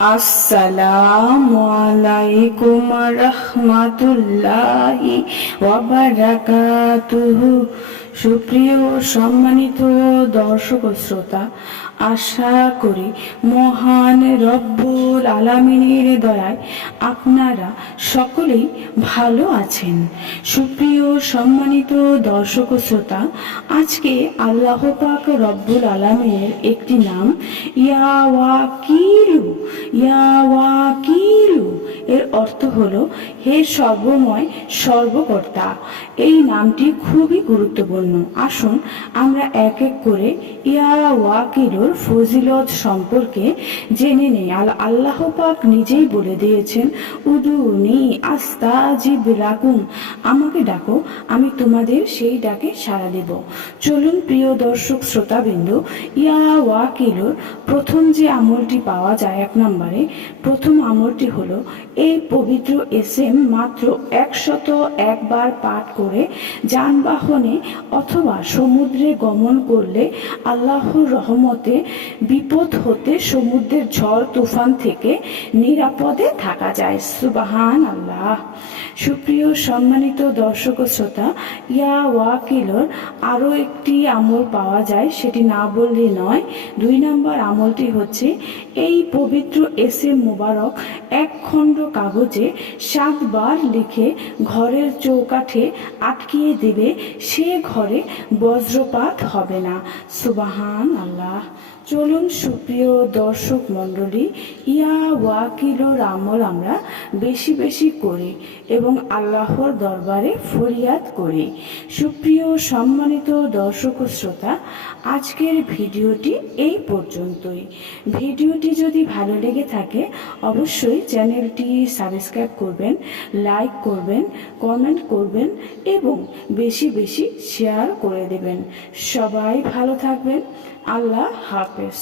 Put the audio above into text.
আসসালামু আলাইকুম রহমাতুল্লাহি ওয়া বারাকাতুহু। সুপ্রিয় সম্মানিত দর্শক ও শ্রোতা, আশা করি মহান রব্বুল আলামিনের দয়ায় আপনারা সকলেই ভালো আছেন। সুপ্রিয় সম্মানিত দর্শক ও শ্রোতা, আজকে আল্লাহ পাক রব্বুল আলামিনের একটি নাম ইয়া ওয়াকিলু। ইয়া ওয়াকিলু এর অর্থ হলো হে সর্বময় সর্বকর্তা। এই নামটি খুবই গুরুত্বপূর্ণ। আসুন আমরা এক এক করে ইয়া ওয়াকিলুর ফজিলত সম্পর্কে জেনে নেই। আল্লাহ পাক নিজেই বলে দিয়েছেন, উদুনি আস্তাজিব লাকুম, আমাকে ডাকো আমি তোমাদের সেই ডাকে সাড়া দেব। চলুন প্রিয় দর্শক শ্রোতাবৃন্দ, ইয়া ওয়াকিলুর প্রথম যে আমলটি পাওয়া যায়, এক নম্বরে প্রথম আমলটি হলো এই পবিত্র এসএম মাত্র 101 বার পাঠ করে যানবাহনে অথবা সমুদ্রে গমন করলে আল্লাহর রহমতে বিপদ হতে সমুদ্রের ঝড় তুফান থেকে নিরাপদে থাকা যায়। সুবহান আল্লাহ। সুপ্রিয় সম্মানিত দর্শক ও শ্রোতা, ইয়া ওয়াকিলর আরও একটি আমল পাওয়া যায়, সেটি না বললে নয়। 2 নম্বর আমলটি হচ্ছে এই পবিত্র এসএম মুবারক এক খণ্ড কাগজে 7 বার লিখে ঘরের চৌকাঠে আটকিয়ে দেবে, সে ঘরে বজ্রপাত হবে না। সুবহান আল্লাহ। চলুন সুপ্রিয় দর্শক মণ্ডলী, ইয়া ওয়াকিলুর আমল আমরা বেশি বেশি করি এবং আল্লাহর দরবারে ফরিয়াদ করি। সুপ্রিয় সম্মানিত দর্শক ও শ্রোতা, আজকের ভিডিওটি এই পর্যন্তই। ভিডিওটি যদি ভালো লেগে থাকে অবশ্যই চ্যানেলটি সাবস্ক্রাইব করবেন, লাইক করবেন, কমেন্ট করবেন এবং বেশি বেশি শেয়ার করে দেবেন। সবাই ভালো থাকবেন। আল্লাহ হাফেজ।